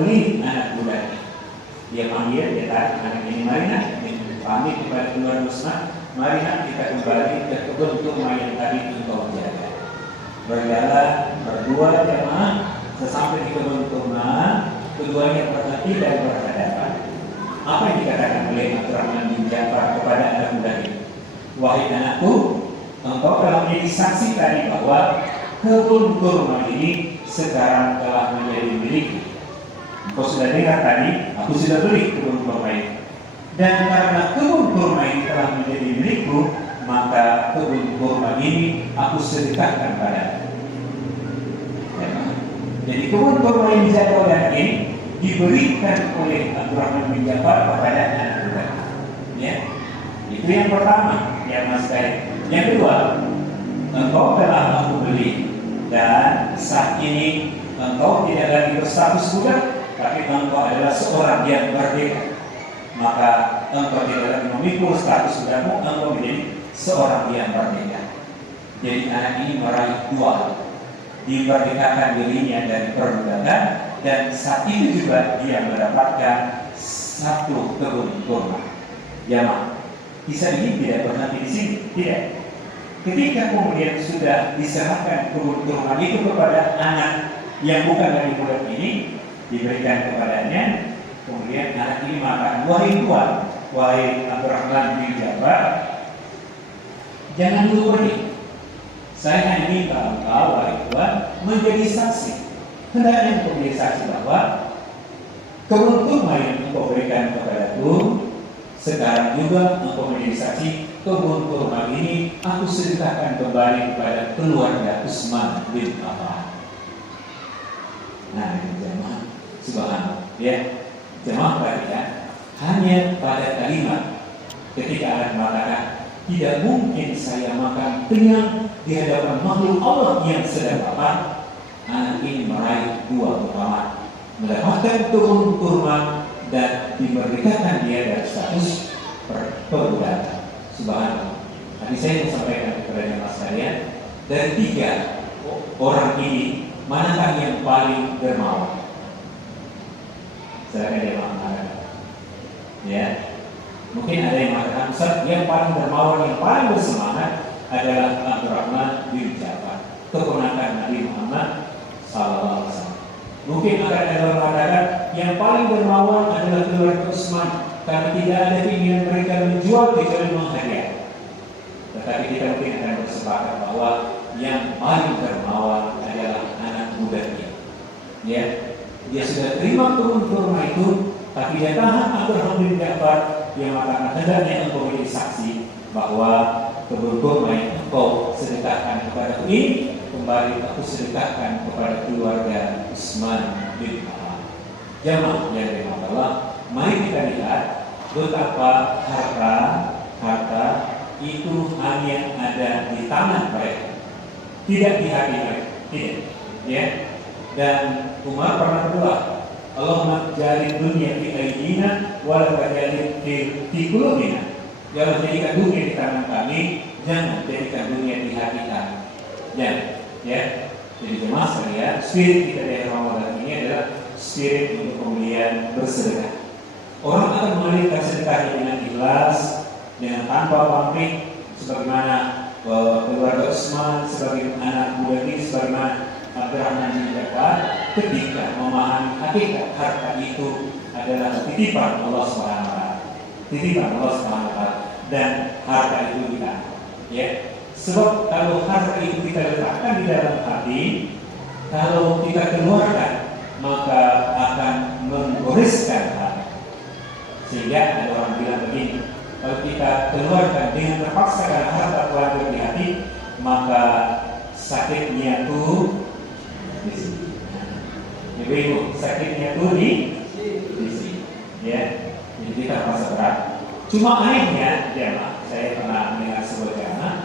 beli anak budak. Dia panggil, dia tarik anak ini, mari nak, dia pamit kepada keluarga Usman, mari nak kita kembali ke kebun kurma yang tadi engkau jaga. Berjalan berdua jemaah, sesampai di kebun kurma, keduanya berhenti dan berhadapan. Apa yang dikatakan oleh Abdurrahman bin Ja'far kepada anak muda itu? Wahai anakku, engkau telah menjadi saksi tadi bahwa kebun kurma ini sekarang telah menjadi milikku. Engkau sudah dengar tadi, aku sudah beli kebun kurma ini. Dan karena kebun kurma ini telah menjadi milikku, maka kebun kurma ini aku sedekahkan padamu. Jadi kebun kurma yang dijaga oleh anak ini diberikan oleh Abdurrahman bin Ja'far kepada anak muda. Ya, itu yang pertama, ya Mas Kai. Yang kedua, engkau telah aku beli dan saat ini engkau tidak lagi berstatus budak, tapi engkau adalah seorang yang merdeka. Maka engkau tidak lagi memikul status budakmu, engkau menjadi seorang yang merdeka. Jadi anak ini meraih dua, dimerdekakan dirinya dari perbudakan, dan saat itu juga dia mendapatkan satu kebun kurma. Jamaah, kisah ini tidak berhenti di sini, tidak. Ketika kemudian sudah diserahkan kebun kurma itu kepada anak yang bukan dari budak ini, diberikan kepadanya, kemudian anak ini mengatakan, wahai tuan, wahai Abdurrahman bin Ja'far, jangan dulu pergi. Saya hanya minta engkau, wahai tuan, menjadi saksi. Hendaknya engkau menjadi saksi bahwa kebun kurma yang engkau berikan kepadaku, sekarang juga engkau menjadi saksi kebun kurma ini aku sedekahkan kembali kepada keluarga Utsman bin Affan. Nah, ini jemaah, subhanallah, ya, jemaah perhatikan, hanya pada kalimat ketika anak mengatakan tidak mungkin saya makan kenyang di hadapan makhluk Allah yang sedang lapar, anak ini meraih dua keutamaan, mendapatkan kebun kurma dan dimerdekakan dia dari status perbudakan. Subhanallah. Tadi saya mau sampaikan kepada mas sekalian, dari tiga orang ini manakah yang paling dermawan? Silakan dia mengatakan. Ya, mungkin ada yang mengatakan, Ustaz, yang paling dermawan, yang paling bersemangat adalah Abdurrahman bin Ja'far, keponakan Nabi Muhammad SAW. Mungkin akan ada yang mengatakan yang paling dermawan adalah keluarga Utsman, karena tidak ada keinginan mereka menjual kecuali menghadiah. Tetapi kita mungkin akan bersepakat bahwa yang paling dermawan adalah anak mudanya. Ya, dia sudah terima kebun kurma itu, tapi dia tahan Abdurrahman bin Ja'far yang mengatakan hendaknya engkau menjadi saksi bahwa kebun kurma yang engkau sedekahkan kepada ini kembali aku sedekahkan kepada keluarga Utsman bin Affan. Jamaah yang dirahmati Allah, mari kita lihat betapa harta itu hanya ada di tangan mereka, tidak di hati mereka, tidak. Ya. Dan Umar pernah berdoa, Allahumma jalil dunia fi aydina wa la tajalil fi qulubina. Jangan jadikan dunia di tangan kami, jangan jadikan dunia di hati kami. Jangan, ya. Jadi jemaah sekalian, spirit kita di Ramadan ini adalah spirit untuk kemudian bersedekah. Orang akan mengalirkan sedekahnya dengan ikhlas, dengan tanpa pamrih, sebagaimana keluarga Utsman, sebagai anak muda ini, sebagaimana Abdurrahman bin Ja'far, ketika memahami hakikat harta itu adalah titipan Allah Subhanahu wa taala. Titipan Allah Subhanahu wa taala, dan harta itu kita, ya. Sebab kalau harta itu kita letakkan di dalam hati, kalau kita keluarkan, maka akan menggoreskan hati. Sehingga ada orang bilang begini, kalau kita keluarkan dengan terpaksa karena harta keluarga di hati, maka sakitnya itu di sini. Ibu, sakitnya itu di sini. Ya, jadi kita merasa berat. Cuma anehnya, ya, saya pernah mendengar sebuah jamaah,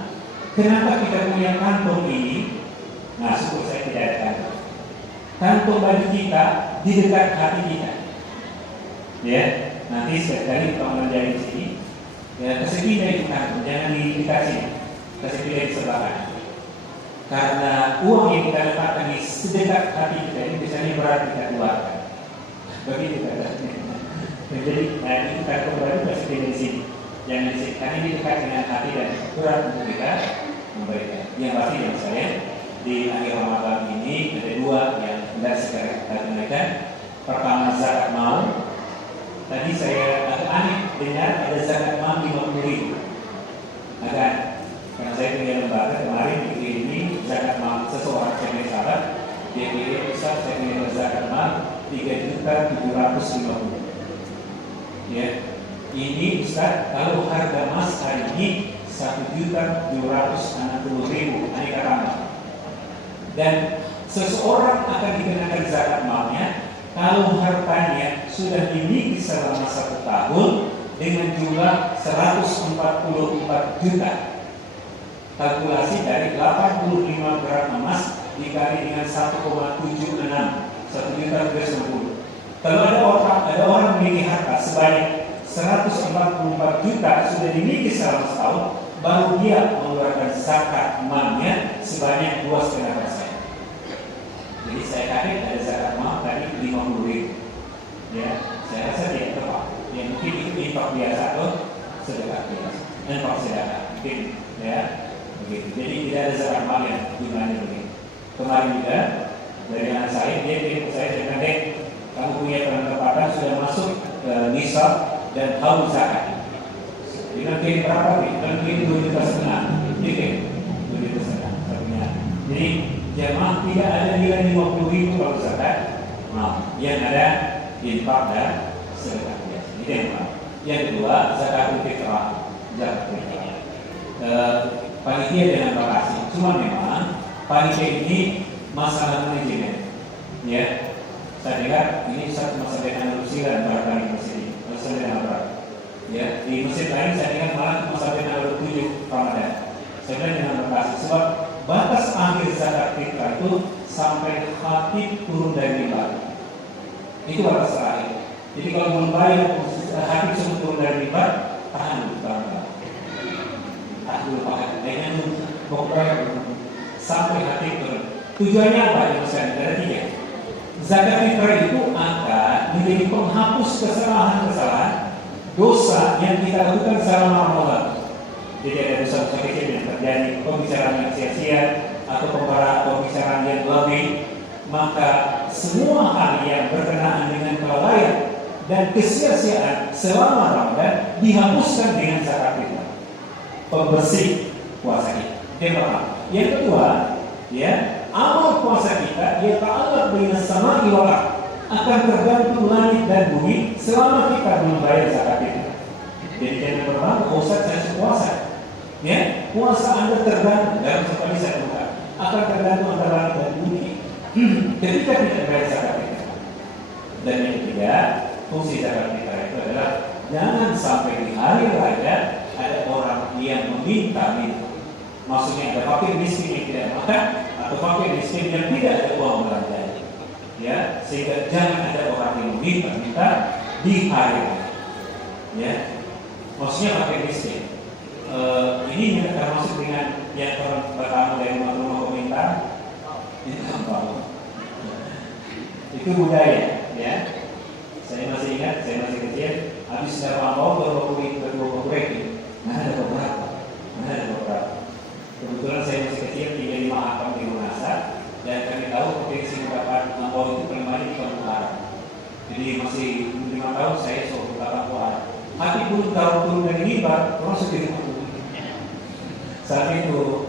kenapa kita punya kantong ini? Nah, syukur saya tidak ada kantong. Kantong baju kita di dekat hati kita. Ya, nanti sekali kalau menjadi di sini, ya, kesini dari kantong, jangan dikasih, kasih pilih di sebelah kanan. Karena uang yang kita letakkan di sedekat hati kita ini biasanya berat kita keluarkan. Begitu katanya. Jadi itu kata kembali masih di sini. Yang di sini karena ini dekat dengan hati dan berat untuk kita memberikan. Yang pasti yang saya di akhir Ramadan ini ada dua yang hendak segera kita tunaikan. Pertama zakat mal. Tadi saya agak aneh dengar ada zakat mal 50.000. Agak, karena saya punya lembaga kemarin ini zakat mal seseorang saya punya sahabat dia pilih besar saya punya zakat mal 3.750.000. Ya, ini Ustaz kalau harga emas hari ini 1.760.000 aneka tambah. Dan seseorang akan dikenakan zakat malnya kalau hartanya sudah dimiliki selama 1 tahun dengan jumlah 144 juta. Kalkulasi dari 85 gram emas dikali dengan 1,76 1.390. Kalau ada orang memiliki harta sebanyak 144 juta sudah dimiliki selama setahun, baru dia mengeluarkan zakat malnya sebanyak 2,5%. Jadi saya kaget ada zakat mal tadi 50.000. Ya, saya rasa tidak tepat. Ya mungkin itu infak biasa atau sedekah biasa. Infak sedekah mungkin ya begitu. Jadi tidak ada zakat mal yang jumlahnya begitu. Kemarin juga dari anak saya dia kirim saya dengan dek kamu punya pendapatan sudah masuk ke nisab dan haul zakat. Dengan kirim berapa nih? Dengan kirim 2,5 juta. Jadi 2,5 juta satunya. Jadi jemaah tidak ada nilai 50.000 kalau zakat. Nah, yang ada infak dan sedekah biasa. Itu yang pertama. Yang kedua, zakat fitrah. Zakat fitrah. Panitia dengan lokasi. Cuma memang panitia ini masalah manajemen. Ya, saya lihat ini satu masalah dengan Rusia dan barangkali di masjid ini. Masalah dengan apa? Ya, di masjid lain saya lihat malah masalah dengan 7 Ramadan. Saya lihat dengan lokasi. Sebab batas akhir zakat fitrah itu sampai khatib turun dari mimbar. Itu batas terakhir. Jadi kalau belum bayar khatib sudah turun dari mimbar, tahan dulu bangga. Tahan dulu pakai dengan pokoknya sampai khatib turun. Tujuannya apa? Yang saya ada 3. Zakat fitrah itu akan menjadi penghapus kesalahan-kesalahan dosa yang kita lakukan selama Ramadan. Jadi ada dosa-dosa kecil yang terjadi, pembicaraan yang sia-sia atau pembicaraan yang lebih, maka semua hal yang berkenaan dengan kelalaian dan kesia-siaan selama Ramadan dihapuskan dengan zakat fitrah. Pembersih puasa kita. Yang pertama. Yang kedua, ya, amal puasa kita yang ta'alluq dengan sama'i wal ardh akan tergantung langit dan bumi selama kita belum bayar zakat fitrah. Jadi jangan berharap Ustaz saya puasa. Ya, puasa Anda tergantung dalam seperti saya buka akan tergantung antara langit dan bumi ketika tidak bayar zakat fitrah. Dan yang ketiga, fungsi zakat fitrah itu adalah jangan sampai di hari raya ada orang yang meminta-minta. Maksudnya ada fakir miskin yang tidak makan atau fakir miskin yang tidak ada uang belanja. Ya, sehingga jangan ada orang yang meminta-minta di hari raya. Ya, maksudnya fakir miskin. Ini termasuk dengan yang pertama dari rumah komentar itu apa? Itu budaya, ya. Saya masih ingat, saya masih kecil, habis Darmawang kedua kurek, ada beberapa. Kebetulan saya masih kecil, tinggal di Mahakam di Unasa, dan kami tahu potensi mendapat lampau itu kelemahannya di Kampung Arab. Jadi masih 5 tahun saya sudah Kampung Arab. Tapi belum tahu turun dari mimbar, termasuk di rumah. Saat itu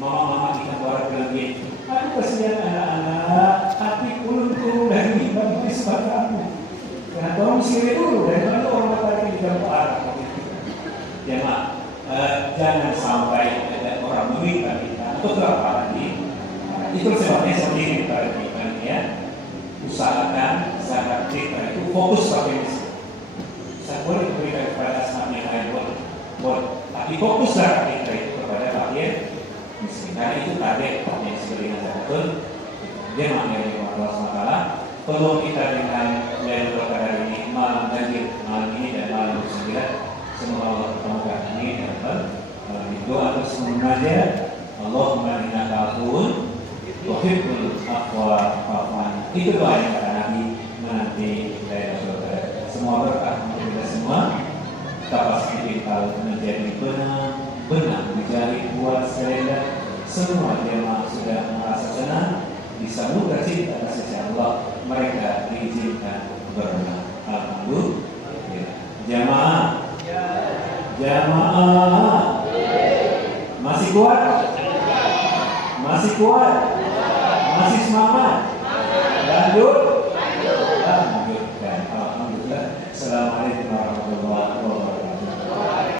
mama-mama di kantor bilang gini, aduh kasihan anak-anak, hati belum turun dari mimbar itu sebab kamu. Karena tolong sini dulu, dari mana orang tertarik di kantor Arab. Ya mak, jangan sampai ada orang meminta kita atau berapa lagi. Itu sebabnya seperti ini kita ya. Usahakan zakat fitrah itu fokus pada miskin. Saya boleh berikan kepada asma yang lain boleh. Tapi fokus zakat fitrah itu kepada fakir miskin. Karena itu target yang disebut dengan zakatul. Dia maknanya Allah SWT. Peluang kita dengan Lailatul Qadar ini malam ganjil, malam ini dan malam 9. Semoga Allah pertemukan ini dalam doa terus mengajar Allahumma innaka afuwun tuhibbul afwa fa'fu anni. Itu doa yang kata Nabi menanti daerah saudara. Semua berkah untuk kita semua. Kita pasti kalau menjadi benar dijari buat sekalian. Semua jemaah sudah merasa senang, disambut cinta kasih Allah, mereka diizinkan berenang. Alhamdulillah. Jamaah, masih kuat, masih semangat, lanjut.